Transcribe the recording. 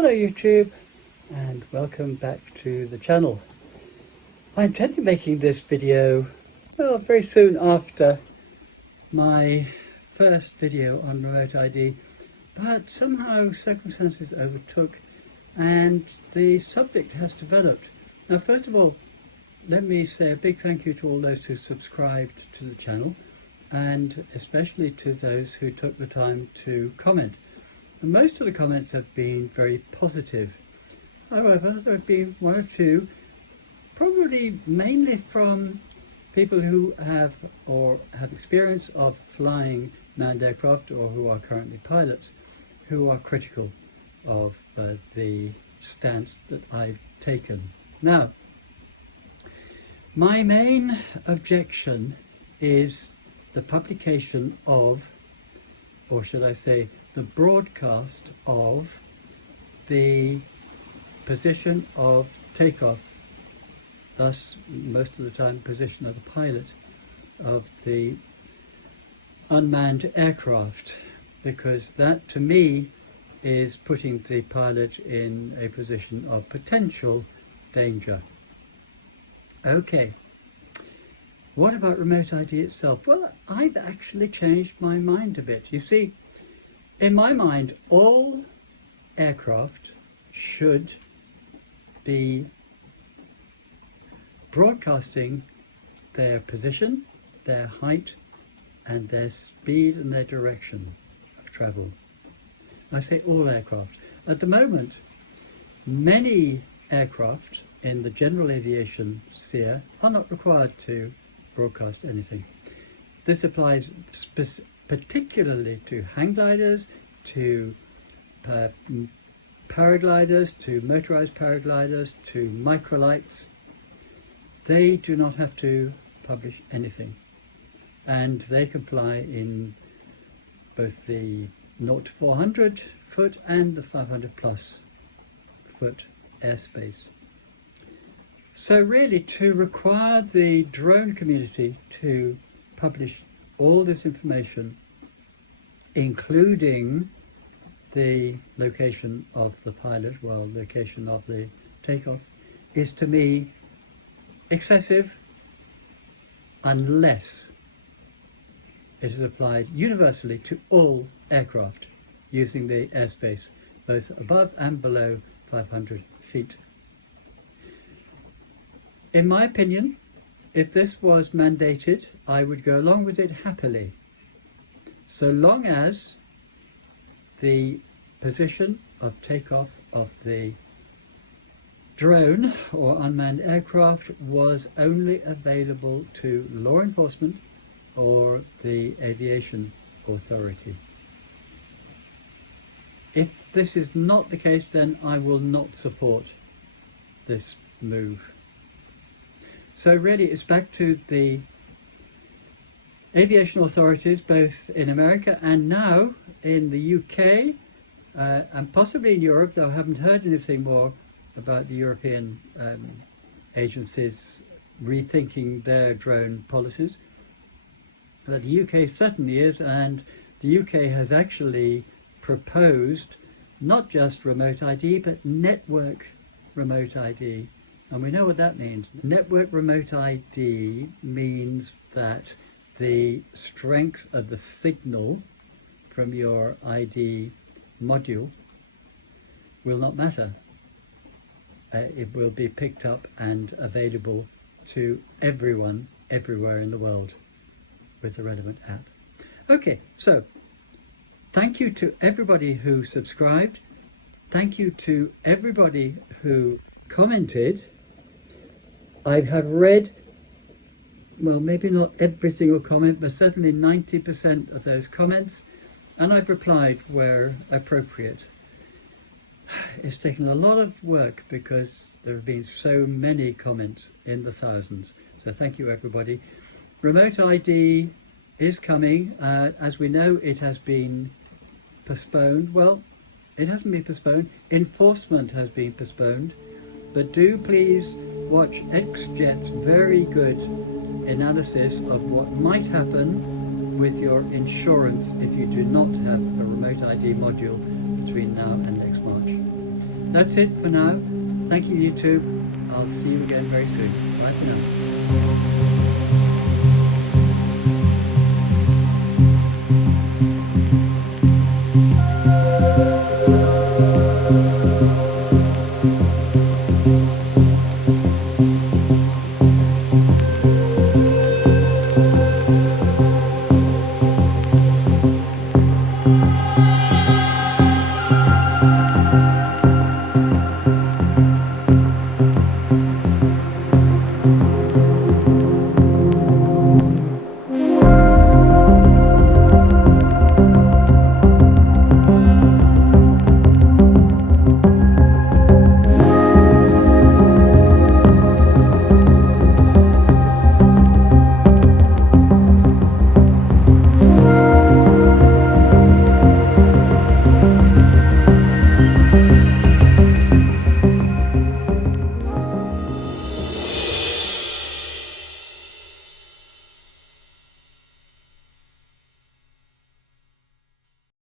Hello YouTube, and welcome back to the channel. I intended making this video very soon after my first video on remote ID, but somehow circumstances overtook and the subject has developed. Now, first of all, let me say a big thank you to all those who subscribed to the channel, and especially to those who took the time to comment. And most of the comments have been very positive. However, there have been one or two, probably mainly from people who have experience of flying manned aircraft or who are currently pilots, who are critical of the stance that I've taken. Now, my main objection is the publication of, or should I say, the broadcast of the position of takeoff, thus most of the time position of the pilot of the unmanned aircraft, because that to me is putting the pilot in a position of potential danger. Okay, what about remote ID itself? Well, I've actually changed my mind a bit. You see, in my mind, all aircraft should be broadcasting their position, their height, and their speed and their direction of travel. I say all aircraft. At the moment, many aircraft in the general aviation sphere are not required to broadcast anything. This applies particularly to hang gliders, to paragliders, to motorized paragliders, to microlights. They do not have to publish anything, and they can fly in both the 0 to 400 foot and the 500 plus foot airspace. So really, to require the drone community to publish all this information, including the location of the pilot, location of the takeoff, is to me excessive, unless it is applied universally to all aircraft using the airspace, both above and below 500 feet. In my opinion, if this was mandated, I would go along with it happily, so long as the position of takeoff of the drone or unmanned aircraft was only available to law enforcement or the aviation authority. If this is not the case, then I will not support this move. So really, it's back to the aviation authorities, both in America and now in the UK, and possibly in Europe, though I haven't heard anything more about the European agencies rethinking their drone policies. But the UK certainly is, and the UK has actually proposed not just remote ID, but network remote ID. And we know what that means. Network remote ID means that the strength of the signal from your ID module will not matter. It will be picked up and available to everyone, everywhere in the world with the relevant app. Okay, so thank you to everybody who subscribed. Thank you to everybody who commented. I have read, well, maybe not every single comment, but certainly 90% of those comments, and I've replied where appropriate. It's taken a lot of work because there have been so many comments in the thousands. So thank you, everybody. Remote ID is coming. As we know, it has been postponed. Well, it hasn't been postponed. Enforcement has been postponed. But do please watch XJet's very good analysis of what might happen with your insurance if you do not have a remote ID module between now and next March. that's it for now. Thank you, YouTube. I'll see you again very soon. Bye for now.